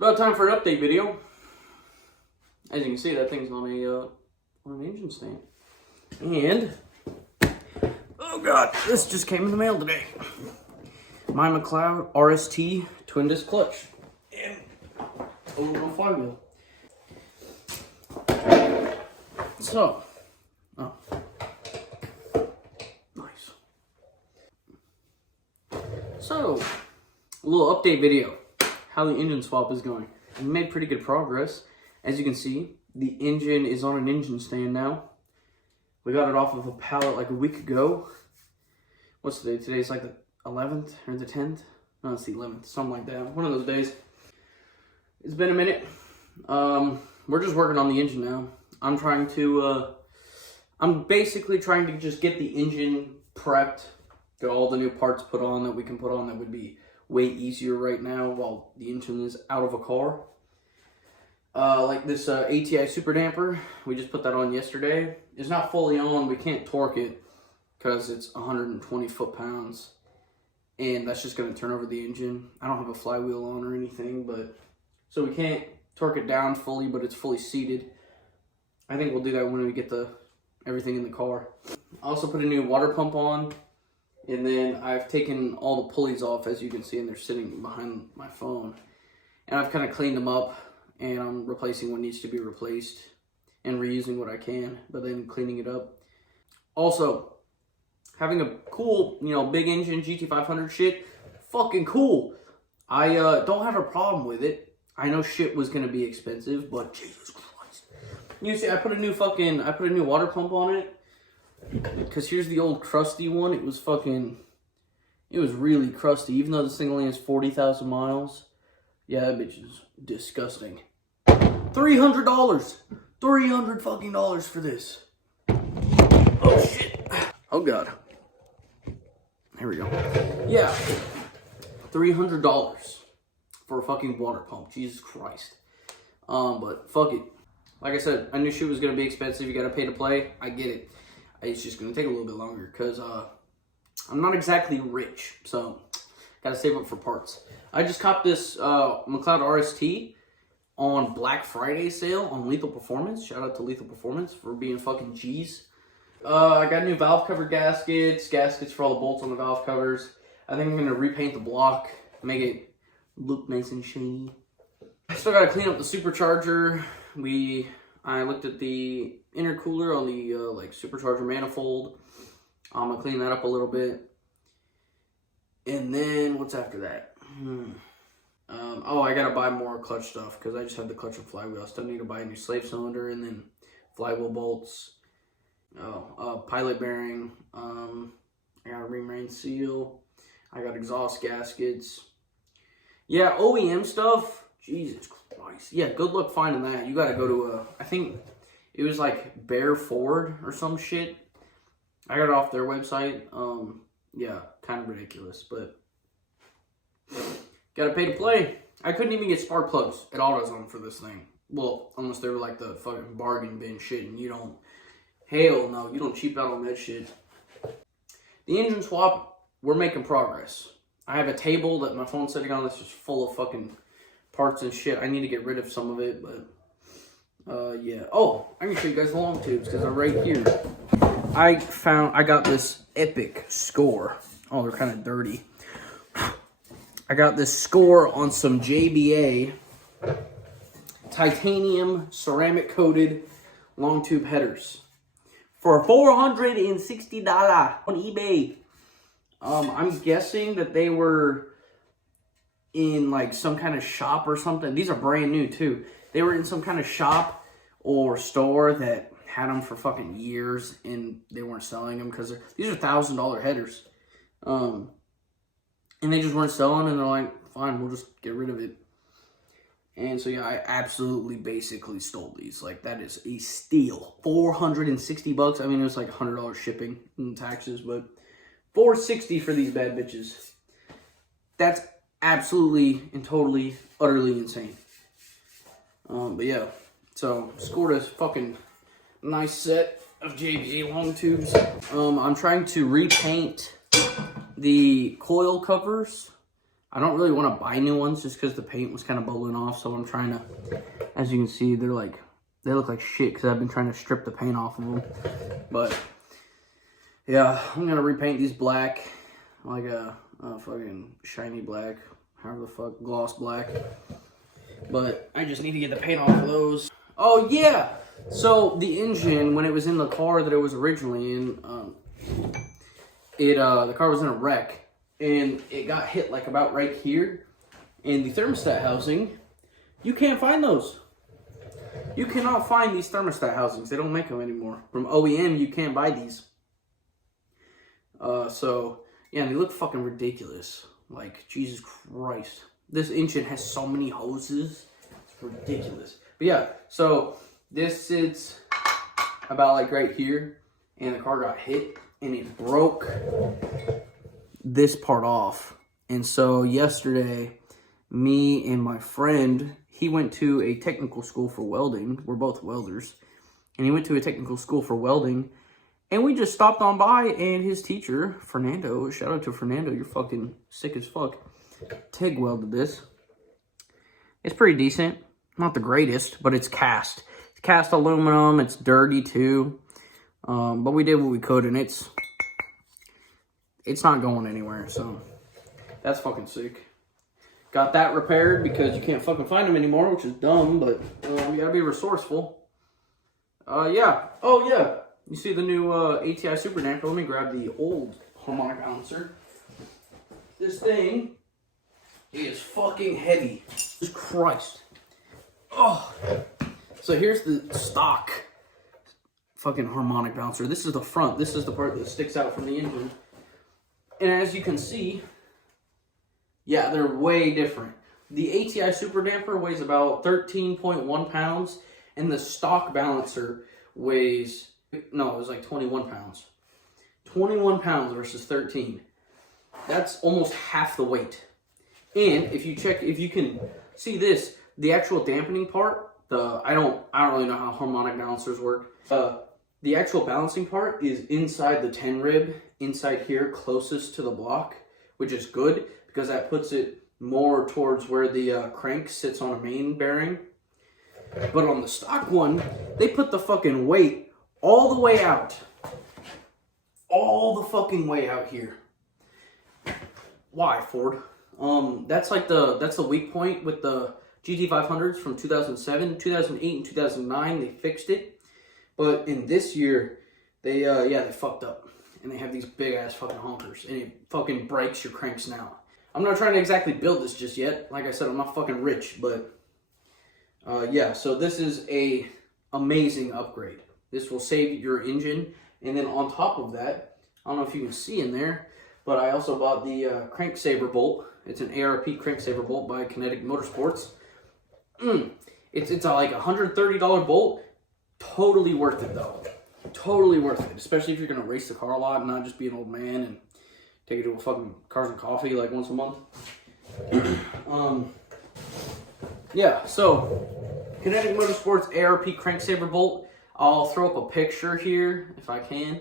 About time for an update video. As you can see, that thing's on an engine stand. And, oh god, this just came in the mail today. My McLeod RST twin disc clutch. And aluminum flywheel. So, oh. Nice. So, a little update video. How the engine swap is going. We made pretty good progress. As you can see, the engine is on an engine stand now. We got it off of a pallet like a week ago. What's today? Today's like the 11th or the 10th? No, it's the 11th. Something like that. One of those days. It's been a minute. We're just working on the engine now. I'm basically trying to just get the engine prepped. Get all the new parts put on that we can put on that would be way easier right now while the engine is out of a car. Like this ATI super damper, we just put that on yesterday. It's not fully on, we can't torque it because it's 120 foot-pounds. And that's just going to turn over the engine. I don't have a flywheel on or anything, but so we can't torque it down fully, but it's fully seated. I think we'll do that when we get everything in the car. I also put a new water pump on. And then I've taken all the pulleys off, as you can see, and they're sitting behind my phone. And I've kind of cleaned them up, and I'm replacing what needs to be replaced and reusing what I can, but then cleaning it up. Also, having a cool, big engine GT500 shit, fucking cool. I don't have a problem with it. I know shit was going to be expensive, but Jesus Christ. You see, I put a new water pump on it. Because here's the old crusty one. It was really crusty. Even though this thing only has 40,000 miles. Yeah, that bitch is disgusting. $300. $300 fucking dollars for this. Oh shit. Oh god. Here we go. Yeah. $300 for a fucking water pump. Jesus Christ. But fuck it. Like I said, I knew shit was gonna be expensive. You gotta pay to play. I get it. It's just going to take a little bit longer because I'm not exactly rich, so got to save up for parts. I just copped this McLeod RST on Black Friday sale on Lethal Performance. Shout out to Lethal Performance for being fucking G's. I got new valve cover gaskets for all the bolts on the valve covers. I think I'm going to repaint the block, make it look nice and shiny. I still got to clean up the supercharger. I looked at the intercooler on the supercharger manifold. I'm gonna clean that up a little bit. And then what's after that? Oh, I gotta buy more clutch stuff because I just have the clutch and flywheel. I still need to buy a new slave cylinder and then flywheel bolts. Pilot bearing. I got a ring main seal. I got exhaust gaskets. Yeah, OEM stuff. Jesus Christ. Yeah, good luck finding that. You gotta go to I think it was like Bear Ford or some shit. I got it off their website. Yeah, kind of ridiculous, but gotta pay to play. I couldn't even get spark plugs at AutoZone for this thing. Well, unless they were like the fucking bargain bin shit, and you don't, hell no, you don't cheap out on that shit. The engine swap, we're making progress. I have a table that my phone's sitting on that's just full of fucking parts and shit. I need to get rid of some of it, but yeah. Oh, I can show you guys the long tubes because they're right here. I got this epic score. Oh, they're kind of dirty. I got this score on some JBA titanium ceramic coated long tube headers for $460 on eBay. I'm guessing that they were in like some kind of shop or something. These are brand new too. They were in some kind of shop or store that had them for fucking years and they weren't selling them because these are $1,000 headers. And they just weren't selling and they're like, fine, we'll just get rid of it. And so yeah, I absolutely basically stole these. Like that is a steal. $460. I mean, it was like $100 shipping and taxes, but $460 for these bad bitches. That's absolutely and totally, utterly insane. But yeah, so scored a fucking nice set of JBA long tubes. I'm trying to repaint the coil covers I don't really want to buy new ones just because the paint was kind of bubbling off. So I'm trying to, as you can see, they look like shit because I've been trying to strip the paint off of them. But yeah, I'm gonna repaint these black, like a fucking shiny black, however the fuck, gloss black. But I just need to get the paint off of those. Oh yeah, so the engine, when it was in the car that it was originally in, the car was in a wreck and it got hit like about right here. And the thermostat housing, you can't find those. You cannot find these thermostat housings. They don't make them anymore. From OEM, you can't buy these. So yeah, they look fucking ridiculous. Like, Jesus Christ. This engine has so many hoses. It's ridiculous. But yeah, so this sits about like right here, and the car got hit, and it broke this part off. And so yesterday, me and my friend, he went to a technical school for welding. We're both welders. And he went to a technical school for welding. And we just stopped on by, and his teacher, Fernando, shout out to Fernando, you're fucking sick as fuck, TIG welded this. It's pretty decent. Not the greatest, but it's cast. It's cast aluminum. It's dirty too. But we did what we could, and it's not going anywhere, so that's fucking sick. Got that repaired because you can't fucking find them anymore, which is dumb, but you gotta be resourceful. Yeah. Oh, yeah. You see the new ATI Super Damper? Let me grab the old harmonic balancer. This thing is fucking heavy. Jesus Christ. Oh. So here's the stock fucking harmonic balancer. This is the front. This is the part that sticks out from the engine. And as you can see, yeah, they're way different. The ATI Super Damper weighs about 13.1 pounds, and the stock balancer weighs, no, it was like 21 pounds. 21 pounds versus 13. That's almost half the weight. And if you check, if you can see this, the actual dampening part, I don't really know how harmonic balancers work. The actual balancing part is inside the 10 rib, inside here, closest to the block, which is good because that puts it more towards where the crank sits on a main bearing. But on the stock one, they put the fucking weight all the way out. All the fucking way out here. Why, Ford? That's the weak point with the GT500s from 2007, 2008, and 2009. They fixed it. But in this year, they fucked up. And they have these big ass fucking honkers. And it fucking breaks your crank snout. I'm not trying to exactly build this just yet. Like I said, I'm not fucking rich, but yeah, so this is a amazing upgrade. This will save your engine. And then on top of that, I don't know if you can see in there, but I also bought the crank saver bolt. It's an ARP crank saver bolt by Kinetic Motorsports. It's like a $130 bolt. Totally worth it though. Totally worth it, especially if you're gonna race the car a lot and not just be an old man and take it to a fucking Cars and Coffee like once a month. Yeah, so Kinetic Motorsports ARP crank saver bolt. I'll throw up a picture here if I can.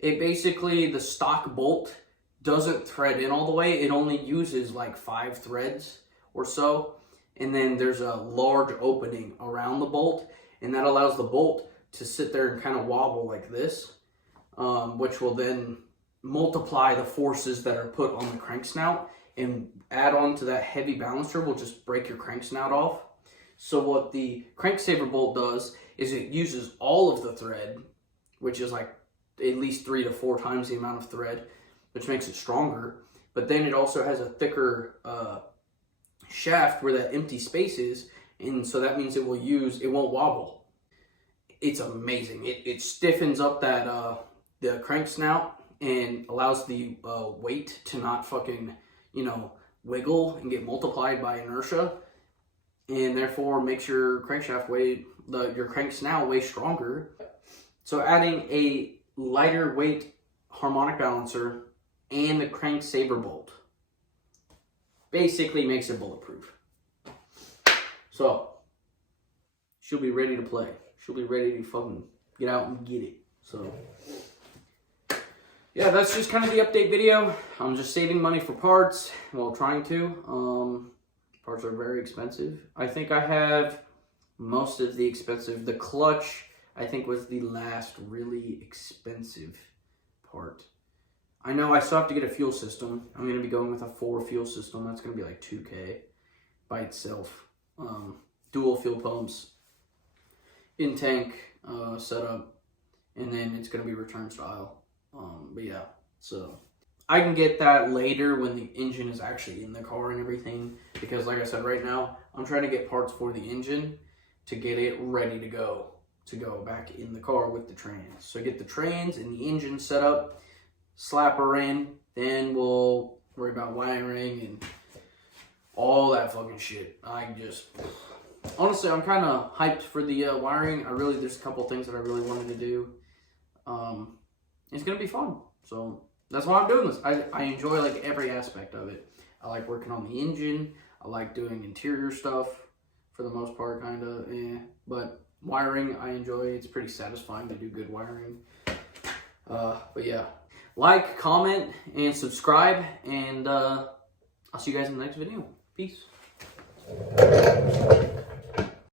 It basically, the stock bolt doesn't thread in all the way. It only uses like 5 threads or so. And then there's a large opening around the bolt. And that allows the bolt to sit there and kind of wobble like this. Which will then multiply the forces that are put on the crank snout. And add on to that heavy balancer will just break your crank snout off. So what the crank saver bolt does is it uses all of the thread, which is like at least 3 to 4 times the amount of thread, which makes it stronger. But then it also has a thicker shaft where that empty space is, and so that means it won't wobble. It's amazing. It stiffens up that the crank snout and allows the weight to not fucking, wiggle and get multiplied by inertia, and therefore makes your crankshaft your crank snout way stronger. So adding a lighter weight harmonic balancer and the crank saver bolt basically makes it bulletproof. So she'll be ready to play. She'll be ready to fucking get out and get it. So yeah, that's just kind of the update video. I'm just saving money for parts, well, trying to. Parts are very expensive. I think I have most of the expensive. The clutch, I think, was the last really expensive part. I know I still have to get a fuel system. I'm going to be going with a 4 fuel system. That's going to be like $2K by itself. Dual fuel pumps, in-tank setup, and then it's going to be return style. But yeah, so I can get that later when the engine is actually in the car and everything. Because like I said, right now, I'm trying to get parts for the engine to get it ready to go back in the car with the trans. So get the trans and the engine set up, slap her in, then we'll worry about wiring and all that fucking shit. Honestly, I'm kind of hyped for the wiring. There's a couple things that I really wanted to do. It's gonna be fun. So that's why I'm doing this. I enjoy like every aspect of it. I like working on the engine. I like doing interior stuff for the most part, kind of. But wiring, I enjoy. It's pretty satisfying to do good wiring. But yeah, like, comment, and subscribe, and I'll see you guys in the next video. Peace.